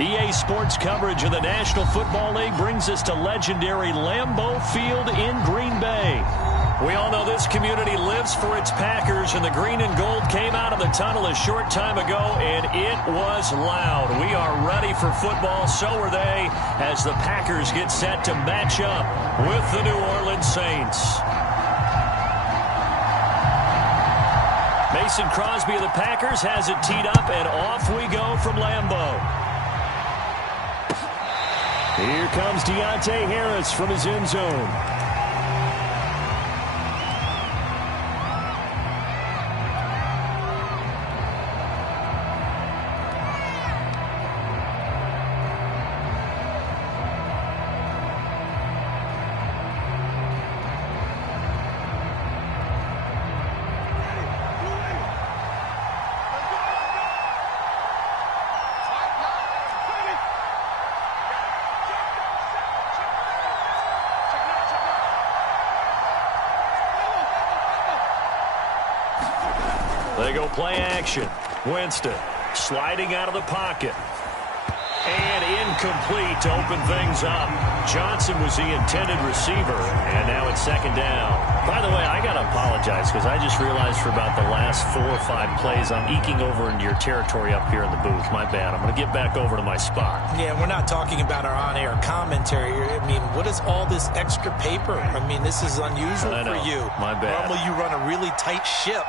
EA Sports coverage of the National Football League brings us to legendary Lambeau Field in Green Bay. We all know this community lives for its Packers, and the green and gold came out of the tunnel a short time ago, and it was loud. We are ready for football, so are they, as the Packers get set to match up with the New Orleans Saints. Mason Crosby of the Packers has it teed up, and off we go from Lambeau. Here comes Deontay Harris from his end zone. They go play action. Winston sliding out of the pocket. And incomplete to open things up. Johnson was the intended receiver, and now it's second down. By the way, I got to apologize because I just realized for about the last 4 or 5 plays I'm eking over into your territory up here in the booth. My bad. I'm going to get back over to my spot. Yeah, we're not talking about our on-air commentary. I mean, what is all this extra paper? I mean, this is unusual for you. My bad. Normally you run a really tight ship.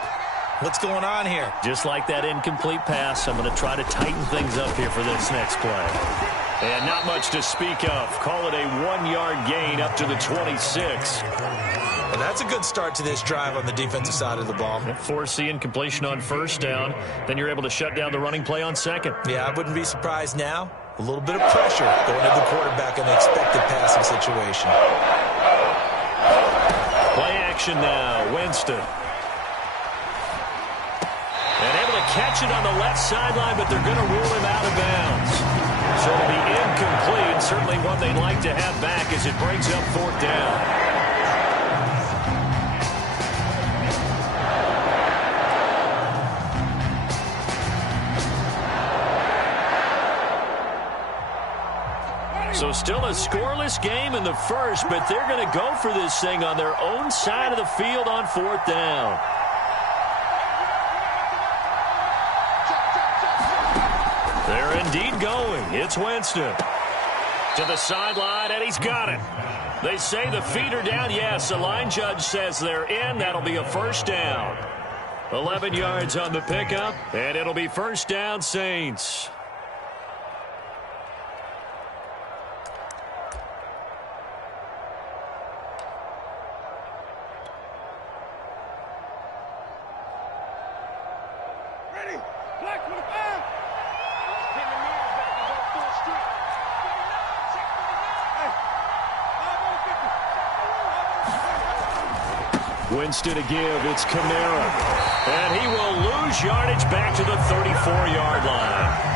What's going on here? Just like that incomplete pass, I'm going to try to tighten things up here for this next play. And not much to speak of. Call it a 1-yard gain up to the 26. Well, that's a good start to this drive on the defensive side of the ball. Force the incompletion on first down. Then you're able to shut down the running play on second. Yeah, I wouldn't be surprised now. A little bit of pressure going to the quarterback in the expected passing situation. Play action now. Winston. And able to catch it on the left sideline, but they're going to rule him out of bounds. So it'll be incomplete. Certainly one they'd like to have back as it brings up fourth down. So still a scoreless game in the first, but they're going to go for this thing on their own side of the field on fourth down. They're indeed going. It's Winston. To the sideline, and he's got it. They say the feet are down. Yes, the line judge says they're in. That'll be a first down. 11 yards on the pickup, and it'll be first down, Saints. Winston to give. It's Kamara. And he will lose yardage back to the 34-yard line.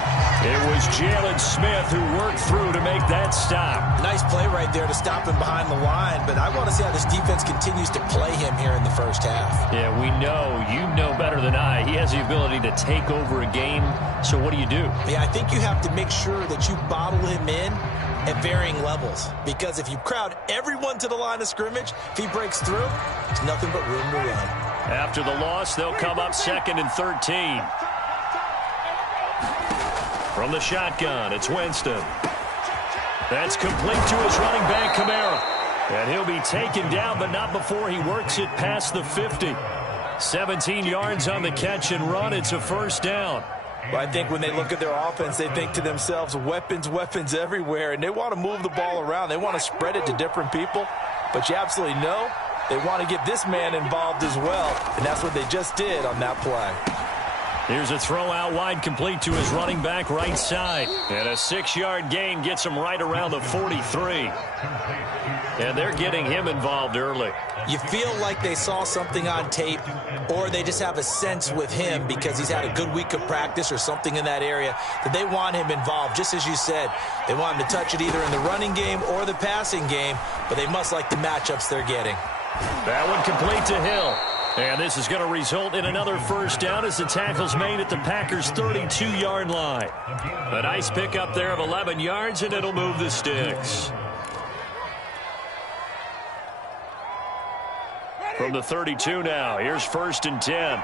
It was Jalen Smith who worked through to make that stop. Nice play right there to stop him behind the line, but I want to see how this defense continues to play him here in the first half. Yeah, we know. You know better than I. He has the ability to take over a game, so what do you do? Yeah, I think you have to make sure that you bottle him in at varying levels, because if you crowd everyone to the line of scrimmage, if he breaks through, there's nothing but room to run. After the loss, they'll come up 2nd and 13. From the shotgun, it's Winston. That's complete to his running back, Kamara. And he'll be taken down, but not before he works it past the 50. 17 yards on the catch and run. It's a first down. Well, I think when they look at their offense, they think to themselves, weapons, weapons everywhere, and they want to move the ball around. They want to spread it to different people, but you absolutely know they want to get this man involved as well, and that's what they just did on that play. Here's a throw out wide, complete to his running back right side. And a 6-yard gain gets him right around the 43. And they're getting him involved early. You feel like they saw something on tape, or they just have a sense with him because he's had a good week of practice or something in that area that they want him involved. Just as you said, they want him to touch it either in the running game or the passing game, but they must like the matchups they're getting. That one complete to Hill. And this is going to result in another first down as the tackle's made at the Packers' 32-yard line. A nice pickup there of 11 yards, and it'll move the sticks. From the 32 now, here's 1st and 10.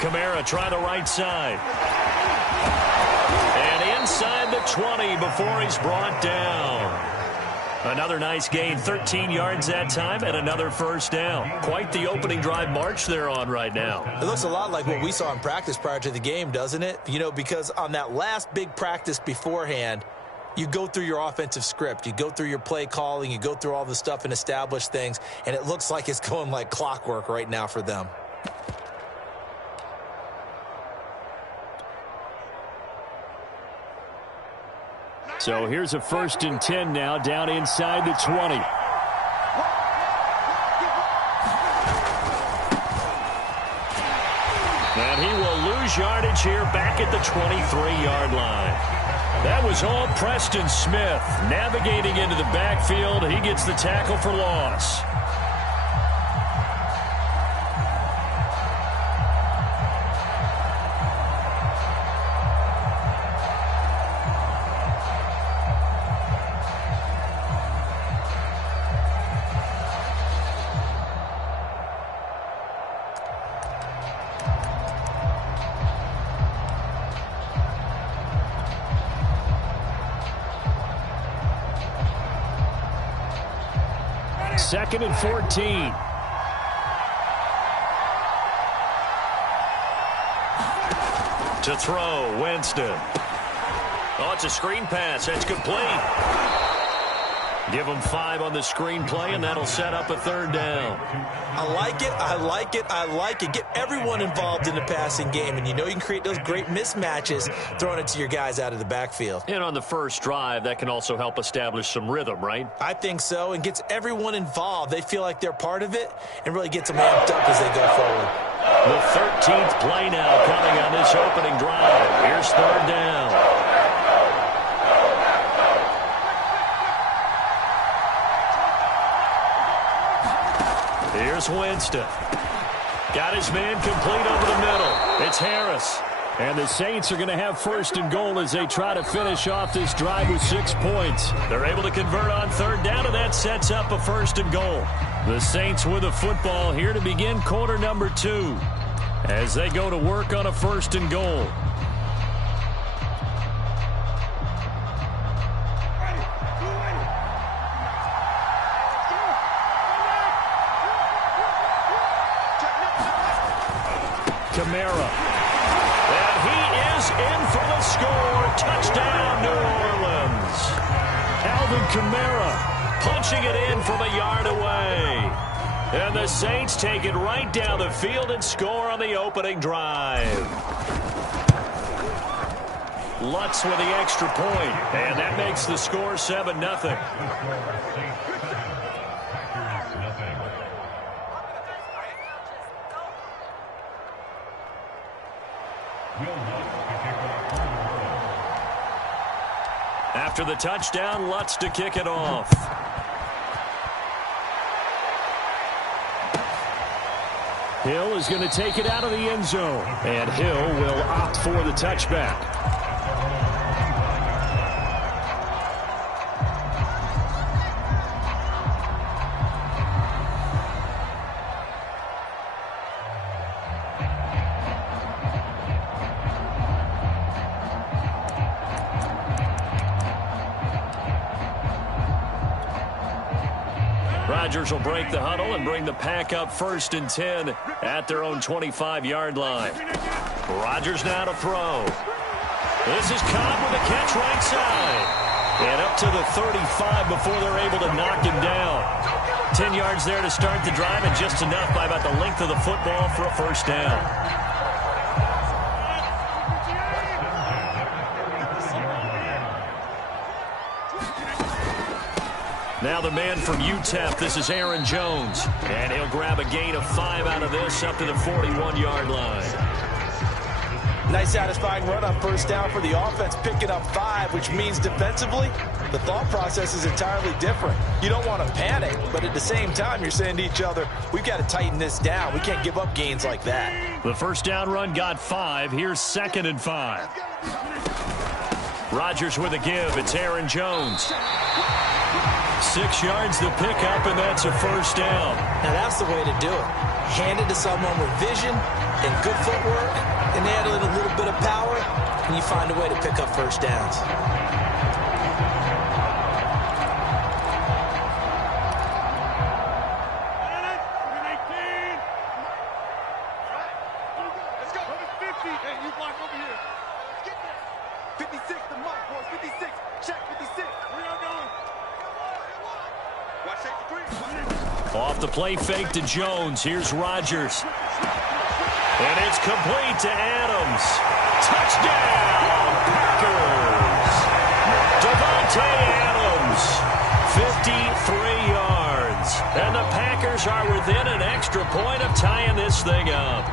Kamara trying the right side. And inside the 20 before he's brought down. Another nice gain, 13 yards that time, and another first down. Quite the opening drive march they're on right now. It looks a lot like what we saw in practice prior to the game, doesn't it? You know, because on that last big practice beforehand, you go through your offensive script. You go through your play calling. You go through all the stuff and establish things, and it looks like it's going like clockwork right now for them. So here's a 1st and 10 now, down inside the 20. And he will lose yardage here back at the 23-yard line. That was all Preston Smith navigating into the backfield. He gets the tackle for loss. Second and 14. To throw, Winston. Oh, it's a screen pass. That's complete. Give them 5 on the screen play, and that'll set up a 3rd down. I like it. I like it. I like it. Get everyone involved in the passing game, and you know you can create those great mismatches throwing it to your guys out of the backfield. And on the first drive, that can also help establish some rhythm, right? I think so, and gets everyone involved. They feel like they're part of it and really gets them amped up as they go forward. The 13th play now coming on this opening drive. Here's 3rd down. Here's Winston. Got his man complete over the middle. It's Harris. And the Saints are going to have 1st and goal as they try to finish off this drive with 6 points. They're able to convert on 3rd down, and that sets up a 1st and goal. The Saints with the football here to begin quarter number 2 as they go to work on a 1st and goal. Kamara. And he is in for the score. Touchdown, New Orleans. Alvin Kamara punching it in from a yard away. And the Saints take it right down the field and score on the opening drive. Lutz with the extra point, and that makes the score 7-0. After the touchdown, Lutz to kick it off. Hill is going to take it out of the end zone, and Hill will opt for the touchback. Rodgers will break the huddle and bring the pack up 1st and 10 at their own 25-yard line. Rodgers now to throw. This is Cobb with a catch right side. And up to the 35 before they're able to knock him down. 10 yards there to start the drive, and just enough by about the length of the football for a 1st down. Now the man from UTEP, this is Aaron Jones. And he'll grab a gain of 5 out of this up to the 41-yard line. Nice satisfying run on first down for the offense, picking up 5, which means defensively, the thought process is entirely different. You don't want to panic, but at the same time, you're saying to each other, we've got to tighten this down. We can't give up gains like that. The first down run got 5. Here's 2nd and 5. Rodgers with a give. It's Aaron Jones. 6 yards to pick up, and that's a first down. Now, that's the way to do it. Hand it to someone with vision and good footwork, and add a little bit of power, and you find a way to pick up first downs. Let's go. 50. Hey, you block over here. Get there. 56, the mark, boys. 56. Check 56. We are going. Watch safety 3. Off the play fake to Jones. Here's Rodgers. And it's complete to Adams. Touchdown, Packers. Davante Adams, 53 yards. And the Packers are within an extra point of tying this thing up.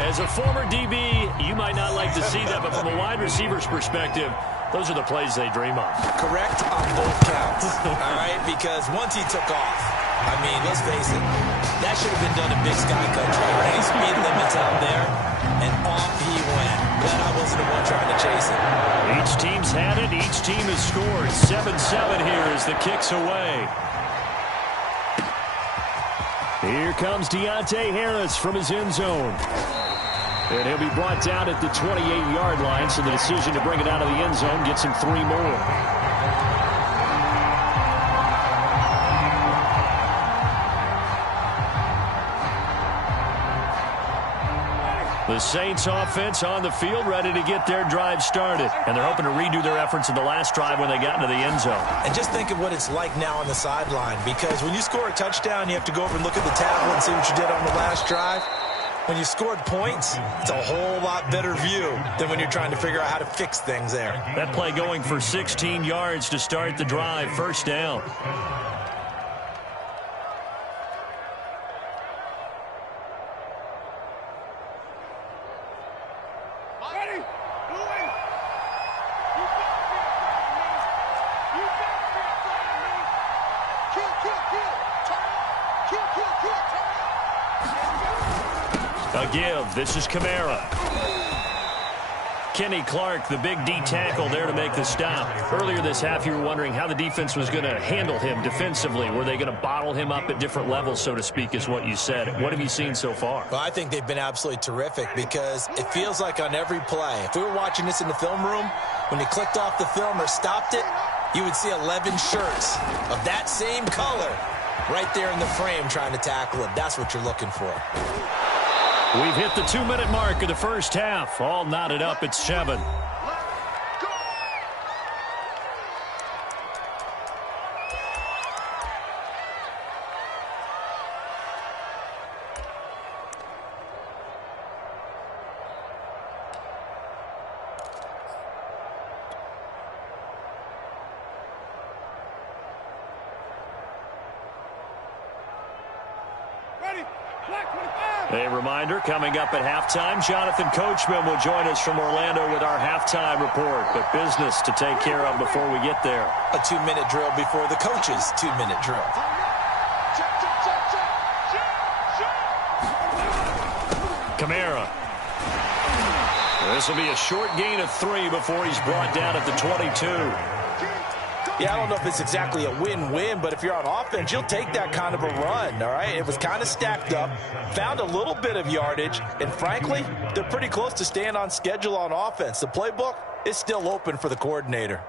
As a former DB, you might not like to see that, but from a wide receiver's perspective, those are the plays they dream of. Correct on both counts, all right? Because once he took off, I mean, let's face it, that should have been done in Big Sky Country. Any speed limits out there, and off he went. Glad I wasn't the one trying to chase it. Each team's had it. Each team has scored. 7-7 here as the kick's away. Here comes Deontay Harris from his end zone. And he'll be brought down at the 28-yard line, so the decision to bring it out of the end zone gets him 3 more. The Saints offense on the field, ready to get their drive started. And they're hoping to redo their efforts in the last drive when they got into the end zone. And just think of what it's like now on the sideline, because when you score a touchdown, you have to go over and look at the tablet and see what you did on the last drive. When you scored points, it's a whole lot better view than when you're trying to figure out how to fix things there. That play going for 16 yards to start the drive. First down. A give. This is Kamara. Kenny Clark, the big D tackle, there to make the stop. Earlier this half, you were wondering how the defense was going to handle him defensively. Were they going to bottle him up at different levels, so to speak, is what you said. What have you seen so far? Well, I think they've been absolutely terrific because it feels like on every play, if we were watching this in the film room, when you clicked off the film or stopped it, you would see 11 shirts of that same color right there in the frame trying to tackle him. That's what you're looking for. We've hit the 2-minute mark of the first half. All knotted up at 7. A reminder, coming up at halftime, Jonathan Coachman will join us from Orlando with our halftime report. But business to take care of before we get there. A 2-minute drill before the coach's 2-minute drill. Kamara. This will be a short gain of 3 before he's brought down at the 22. Yeah, I don't know if it's exactly a win-win, but if you're on offense, you'll take that kind of a run, all right? It was kind of stacked up, found a little bit of yardage, and frankly, they're pretty close to staying on schedule on offense. The playbook is still open for the coordinator.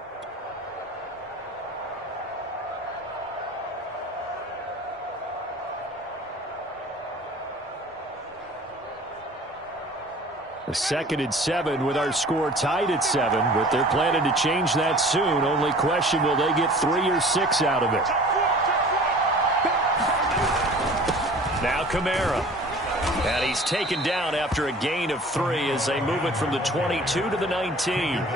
A 2nd and 7 with our score tied at 7, but they're planning to change that soon. Only question, will they get 3 or 6 out of it? Now Kamara. And he's taken down after a gain of 3 as they move it from the 22 to the 19.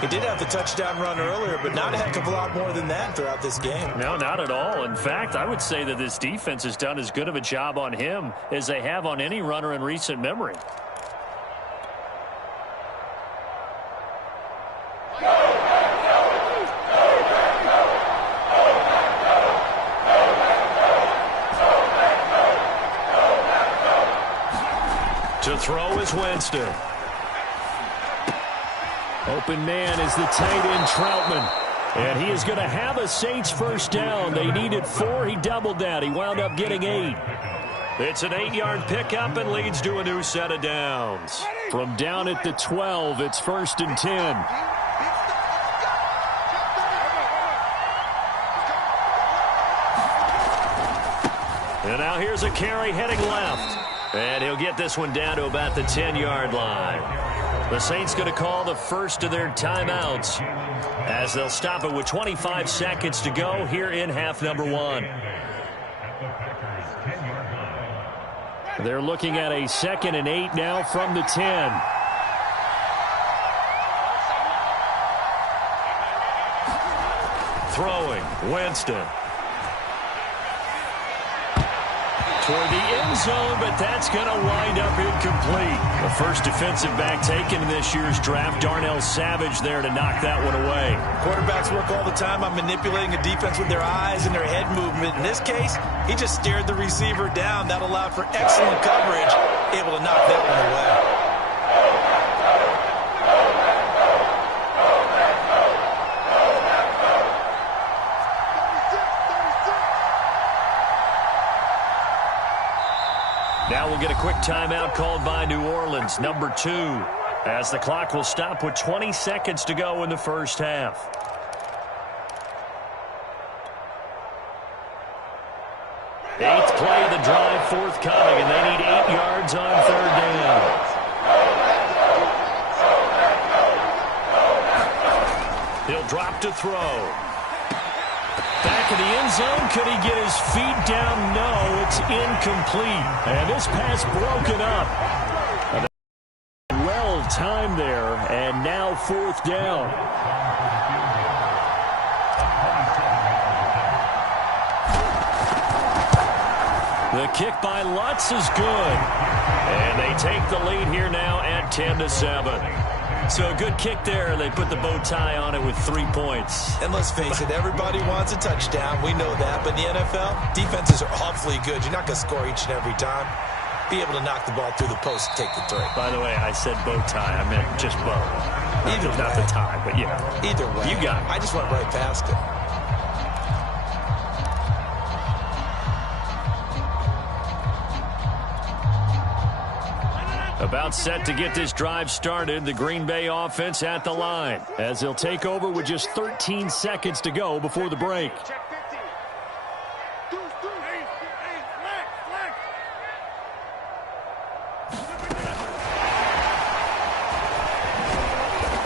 He did have the touchdown run earlier, but not a heck of a lot more than that throughout this game. No, not at all. In fact, I would say that this defense has done as good of a job on him as they have on any runner in recent memory. To throw is Winston. Open man is the tight end Troutman. And he is going to have a Saints first down. They needed 4. He doubled that. He wound up getting 8. It's an 8-yard pickup and leads to a new set of downs. From down at the 12, it's 1st and 10. And now here's a carry heading left. And he'll get this one down to about the 10-yard line. The Saints going to call the first of their timeouts as they'll stop it with 25 seconds to go here in half number 1. They're looking at a 2nd and 8 now from the 10. Throwing, Winston. Toward the end zone, but that's going to wind up incomplete. The first defensive back taken in this year's draft, Darnell Savage, there to knock that one away. Quarterbacks work all the time on manipulating a defense with their eyes and their head movement. In this case, he just stared the receiver down. That allowed for excellent coverage, able to knock that one away. Now we'll get a quick timeout called by New Orleans, number 2, as the clock will stop with 20 seconds to go in the first half. Eighth play of the drive forthcoming, and they need 8 yards on 3rd down. He'll drop to throw. Back in the end zone, could he get his feet down? No, it's incomplete. And this pass broken up. Well timed there, and now 4th down. The kick by Lutz is good. And they take the lead here now at 10-7. So a good kick there. They put the bow tie on it with 3 points. And let's face it, everybody wants a touchdown. We know that. But in the NFL, defenses are awfully good. You're not going to score each and every time. Be able to knock the ball through the post and take the 3. By the way, I said bow tie. I meant just bow. Not the tie, but you know. Either way. You got it. I just went right past it. About set to get this drive started, the Green Bay offense at the line, as they'll take over with just 13 seconds to go before the break.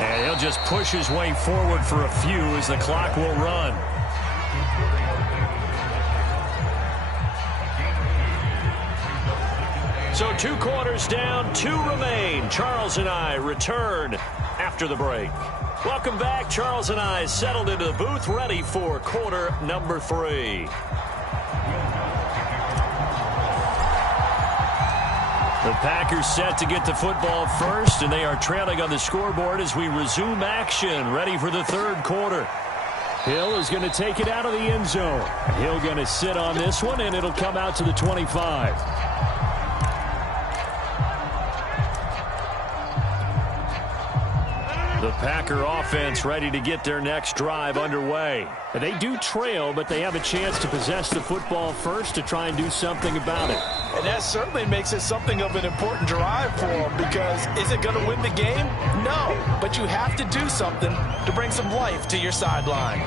And he'll just push his way forward for a few as the clock will run. So 2 quarters down, 2 remain. Charles and I return after the break. Welcome back. Charles and I settled into the booth, ready for quarter number 3. The Packers set to get the football first, and they are trailing on the scoreboard as we resume action, ready for the 3rd quarter. Hill is going to take it out of the end zone. Hill going to sit on this one, and it'll come out to the 25. The Packer offense ready to get their next drive underway. And they do trail, but they have a chance to possess the football first to try and do something about it. And that certainly makes it something of an important drive for them, because is it going to win the game? No, but you have to do something to bring some life to your sideline.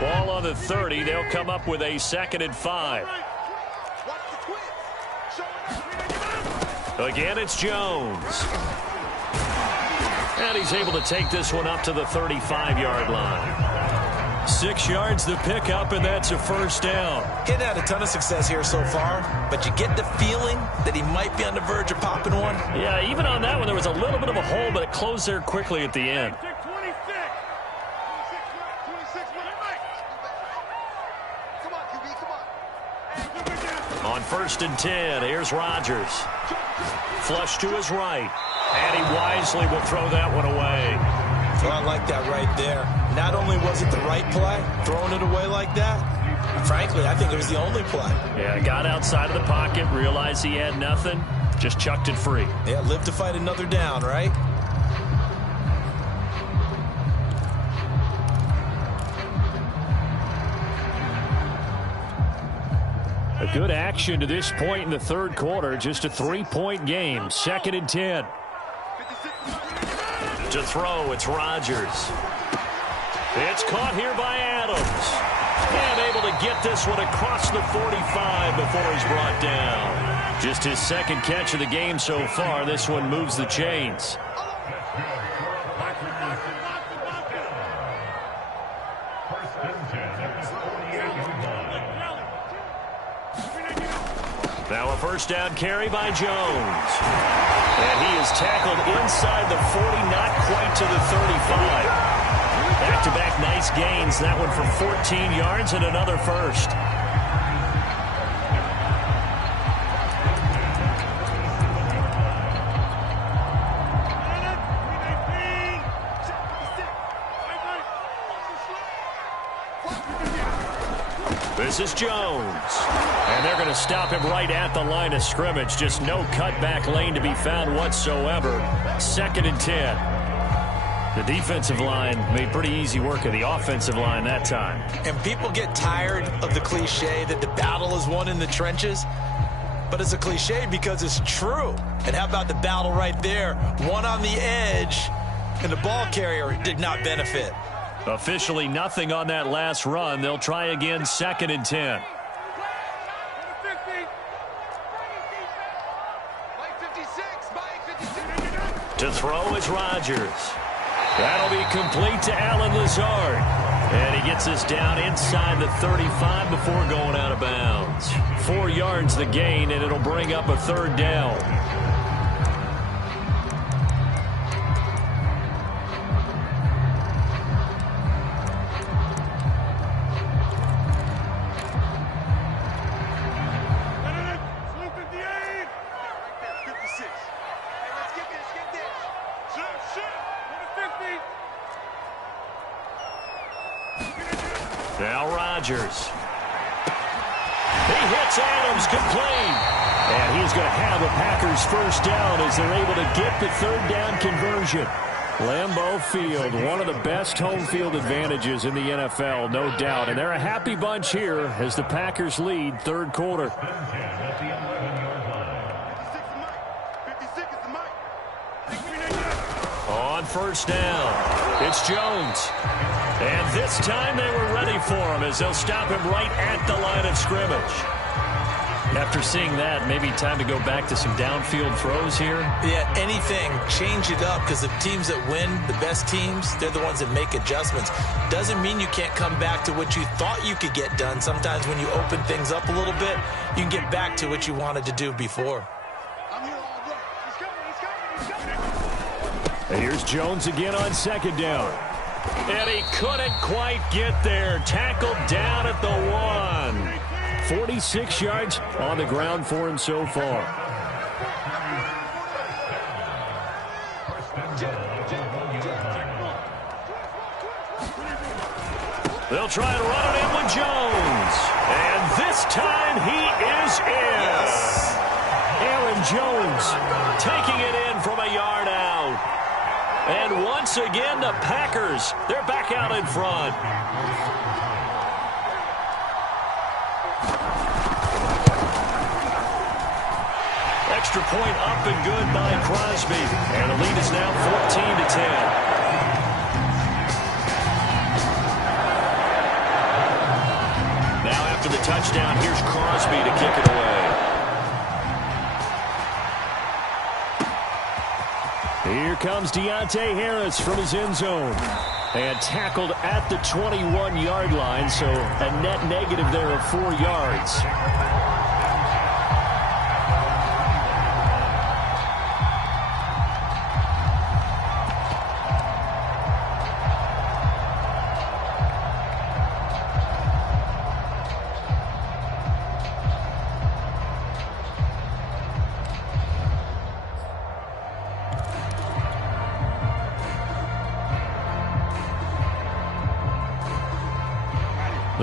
Ball on the 30. They'll come up with a 2nd and 5. Again, it's Jones. And he's able to take this one up to the 35-yard line. 6 yards the pickup, and that's a first down. He's had a ton of success here so far, but you get the feeling that he might be on the verge of popping one. Yeah, even on that one, there was a little bit of a hole, but it closed there quickly at the end. On 1st and 10, here's Rodgers. Flush to his right. And he wisely will throw that one away. Well, I like that right there. Not only was it the right play, throwing it away like that, frankly, I think it was the only play. Yeah, got outside of the pocket, realized he had nothing, just chucked it free. Yeah, live to fight another down, right? A good action to this point in the third quarter. Just a 3-point game. 2nd and 10. To throw, it's Rodgers. It's caught here by Adams. And able to get this one across the 45 before he's brought down. Just his 2nd catch of the game so far. This one moves the chains. Now a first down carry by Jones. And he is tackled inside the 40, not quite to the 35. Back-to-back nice gains. That one for 14 yards and another first. This is Jones. And they're going to stop him right at the line of scrimmage. Just no cutback lane to be found whatsoever. 2nd and 10. The defensive line made pretty easy work of the offensive line that time. And people get tired of the cliche that the battle is won in the trenches. But it's a cliche because it's true. And how about the battle right there? One on the edge, and the ball carrier did not benefit. Officially nothing on that last run. They'll try again, 2nd and 10. To throw is Rodgers. That'll be complete to Allen Lazard. And he gets us down inside the 35 before going out of bounds. 4 yards the gain, and it'll bring up a 3rd down. Now Rodgers. He hits Adams complete. And he's going to have a Packers first down as they're able to get the 3rd down conversion. Lambeau Field, one of the best home field advantages in the NFL, no doubt. And they're a happy bunch here as the Packers lead 3rd quarter. On first down, it's Jones. And this time they were ready for him as they'll stop him right at the line of scrimmage. After seeing that, maybe time to go back to some downfield throws here. Yeah, anything. Change it up because the teams that win, the best teams, they're the ones that make adjustments. Doesn't mean you can't come back to what you thought you could get done. Sometimes when you open things up a little bit, you can get back to what you wanted to do before. And here's Jones again on 2nd down. And he couldn't quite get there. Tackled down at the 1. 46 yards on the ground for him so far. They'll try to run it in with Jones. And this time he is in. Aaron Jones taking it in from a yard out. And once again, the Packers, they're back out in front. Extra point up and good by Crosby. And the lead is now 14-10. Now after the touchdown, here's Crosby to kick it away. Here comes Deontay Harris from his end zone. And tackled at the 21-yard line, so a net negative there of 4 yards.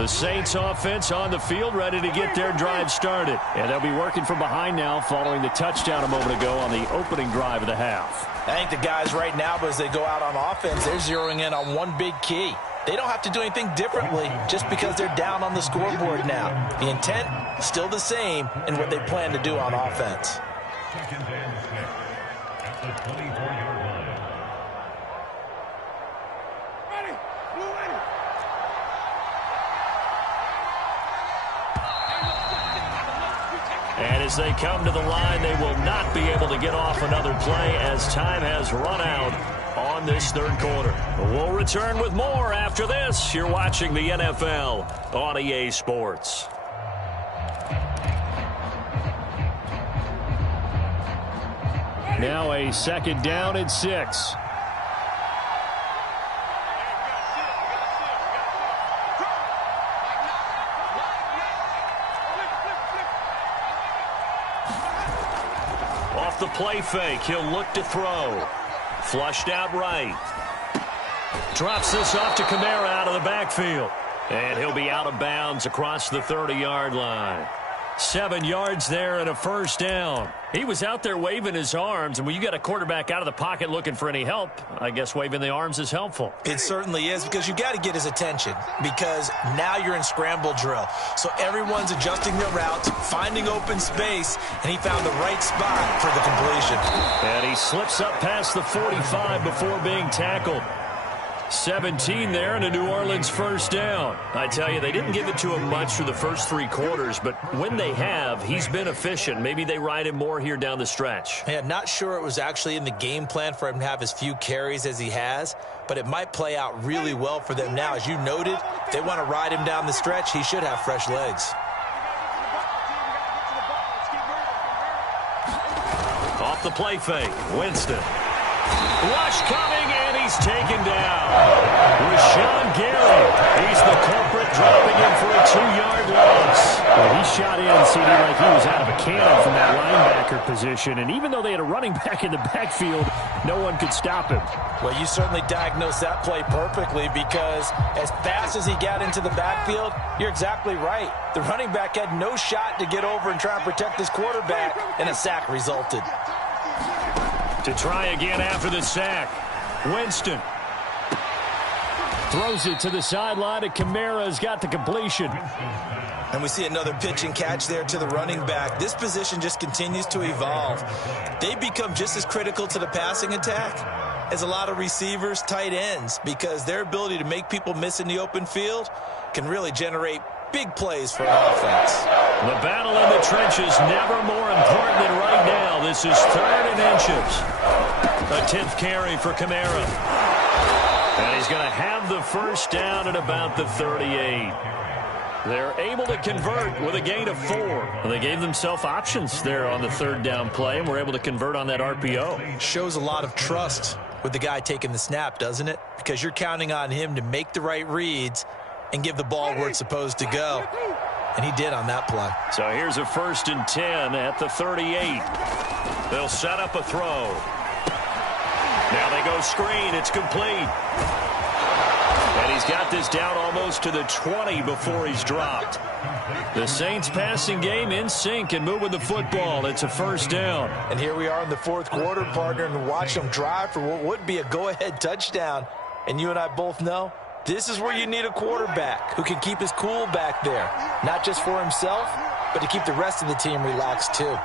The Saints offense on the field, ready to get their drive started. And they'll be working from behind now following the touchdown a moment ago on the opening drive of the half. I think the guys right now, as they go out on offense, they're zeroing in on one big key. They don't have to do anything differently just because they're down on the scoreboard now. The intent, still the same in what they plan to do on offense. Second and 6 at the 24-yard line. Ready. Blue ready. And as they come to the line, they will not be able to get off another play as time has run out on this third quarter. We'll return with more after this. You're watching the NFL on EA Sports. Now a second down and 6. Off the play fake, he'll look to throw. Flushed out right. Drops this off to Kamara out of the backfield. And he'll be out of bounds across the 30-yard line. 7 yards there and a first down. He was out there waving his arms, and when you got a quarterback out of the pocket looking for any help, I guess waving the arms is helpful. It certainly is, because you got to get his attention, because now you're in scramble drill. So everyone's adjusting their routes, finding open space, and he found the right spot for the completion. And he slips up past the 45 before being tackled. 17 there and a New Orleans first down. I tell you, they didn't give it to him much for the first 3 quarters, but when they have, he's been efficient. Maybe they ride him more here down the stretch. Yeah, not sure it was actually in the game plan for him to have as few carries as he has, but it might play out really well for them now. As you noted, if they want to ride him down the stretch, he should have fresh legs. Off the play fake, Winston. Rush coming, and he's taken down. Rashawn Gary, he's the culprit, dropping in for a 2-yard loss. Well, he shot in, CD, like he was out of a cannon from that linebacker position. And even though they had a running back in the backfield, no one could stop him. Well, you certainly diagnosed that play perfectly, because as fast as he got into the backfield, you're exactly right. The running back had no shot to get over and try and protect his quarterback, and a sack resulted. To try again after the sack, Winston. Throws it to the sideline, and Kamara's got the completion. And we see another pitch and catch there to the running back. This position just continues to evolve. They become just as critical to the passing attack as a lot of receivers, tight ends, because their ability to make people miss in the open field can really generate big plays for an offense. The battle in the trenches, never more important than right now. This is 3rd and inches. A 10th carry for Kamara. And he's going to have the first down at about the 38. They're able to convert with a gain of 4. Well, they gave themselves options there on the 3rd down play, and were able to convert on that RPO. Shows a lot of trust with the guy taking the snap, doesn't it? Because you're counting on him to make the right reads and give the ball where it's supposed to go. And he did on that play. So here's a 1st and 10 at the 38. They'll set up a throw. Now they go screen. It's complete. And he's got this down almost to the 20 before he's dropped. The Saints passing game in sync and moving the football. It's a first down. And here we are in the 4th quarter, partner, and watch them drive for what would be a go-ahead touchdown. And you and I both know this is where you need a quarterback who can keep his cool back there. Not just for himself, but to keep the rest of the team relaxed too.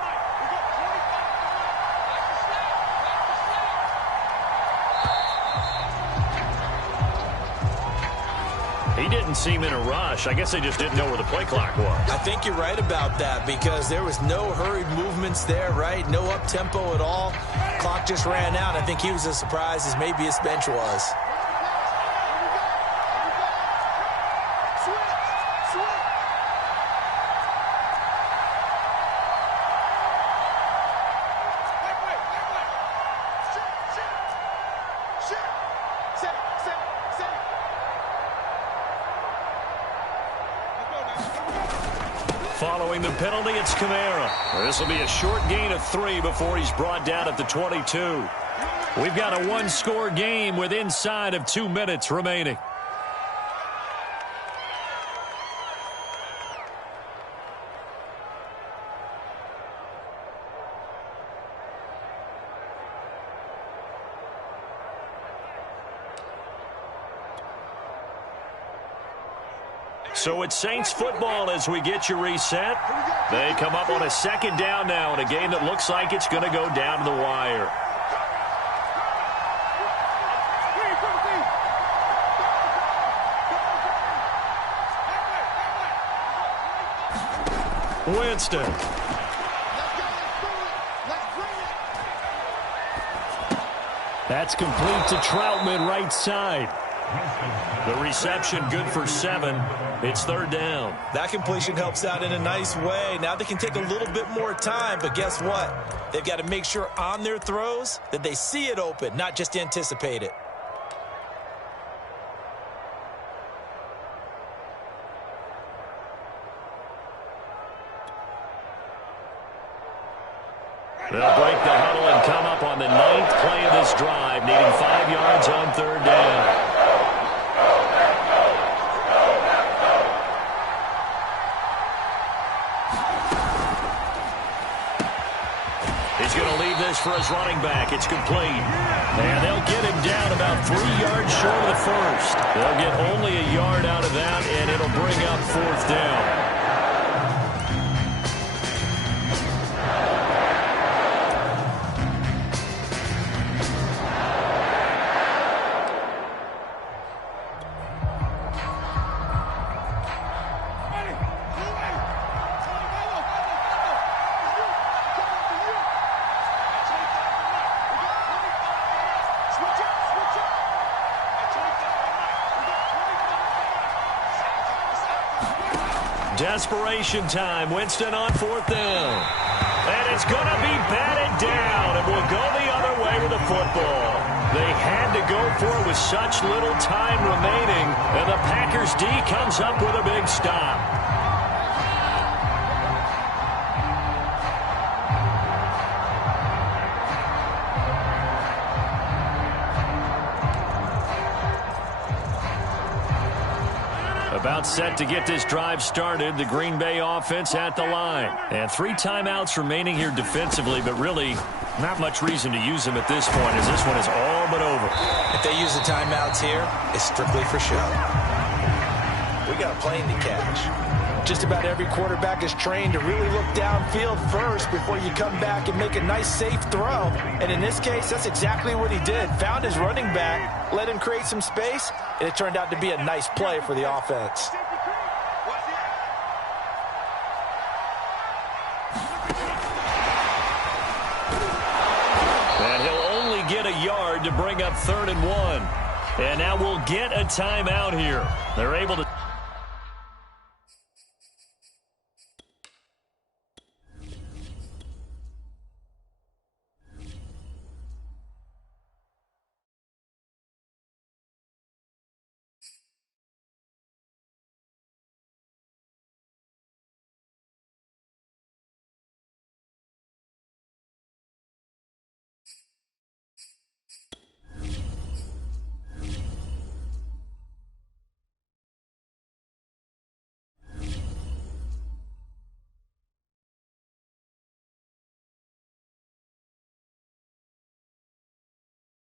He didn't seem in a rush. I guess they just didn't know where the play clock was. I think you're right about that, because there was no hurried movements there, right? No up-tempo at all. Clock just ran out. I think he was as surprised as maybe his bench was. Following the penalty, it's Kamara. This will be a short gain of 3 before he's brought down at the 22. We've got a one-score game with inside of 2 minutes remaining. So it's Saints football as we get you reset. They come up on a second down now in a game that looks like it's going to go down to the wire. Winston. That's complete to Troutman, right side. The reception good for 7. It's third down. That completion helps out in a nice way. Now they can take a little bit more time, but guess what? They've got to make sure on their throws that they see it open, not just anticipate it. They'll break the huddle and come up on the 9th play of this drive, needing 5 yards on third down. He's going to leave this for his running back. It's complete. And they'll get him down about 3 yards short of the first. They'll get only a yard out of that, and it'll bring up 4th down. Desperation time. Winston on 4th down. And it's going to be batted down, and will go the other way with the football. They had to go for it with such little time remaining, and the Packers D comes up with a big stop. About set to get this drive started. The Green Bay offense at the line. And 3 timeouts remaining here defensively, but really not much reason to use them at this point, as this one is all but over. If they use the timeouts here, it's strictly for show. We got a plane to catch. Just about every quarterback is trained to really look downfield first before you come back and make a nice, safe throw. And in this case, that's exactly what he did. Found his running back, let him create some space, and it turned out to be a nice play for the offense. And he'll only get a yard to bring up 3rd and 1. And now we'll get a timeout here. They're able to...